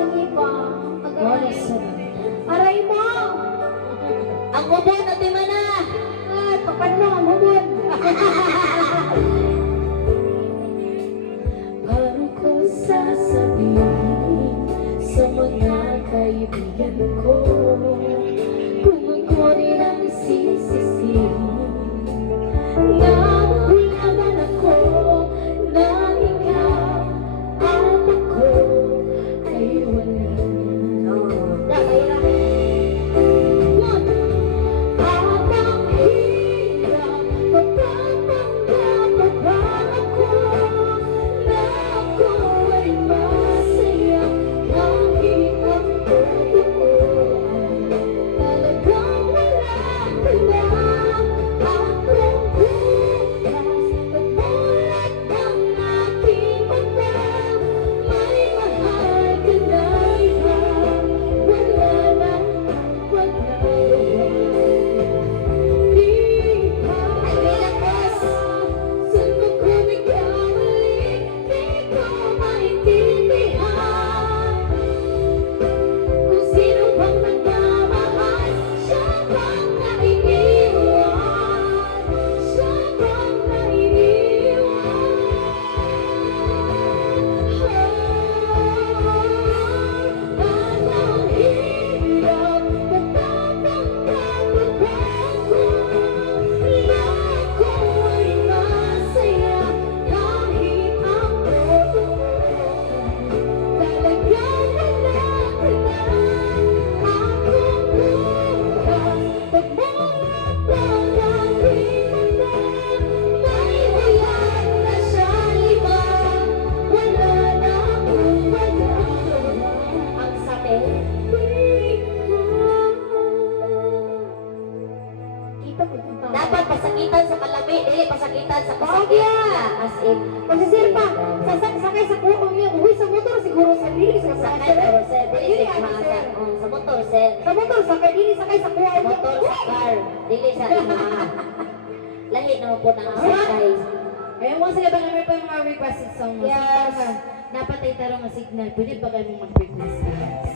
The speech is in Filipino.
lagi ba? Wala sa Aray mo! ang ubon na timana. Ay, papadlo ang hubon. Paano ko sasabihin sa mga kaibigan ko kung ako rin ang sisisihin na hulaman ako nang ikaw at ako ay wala na. Habang hirap, magpapanggap pa ako na ako ay masaya kahit ang totoo ay talagang wala ka na. Akong bukas, namulat ang aking mata, may mahal ka na iba, wala nang magagawa. Dapat pasakitan sa kalami, dili pasakitan sa Bagya! as in. Magsisir pa, sakay sa kuong niya, uwi sa motor siguro sa dili sa Sakay pero sir, dili sa maasa. Sa motor sir. Sa motor, sakay dili sakay sa kuong niya. Motor sa car, dili sa ima. Lahi na po ng sakay. Ayun mo sila ba namin pa yung mga requested song mo? Yes. Napatay tarong nga signal. Pwede ba kayo mong mag-request?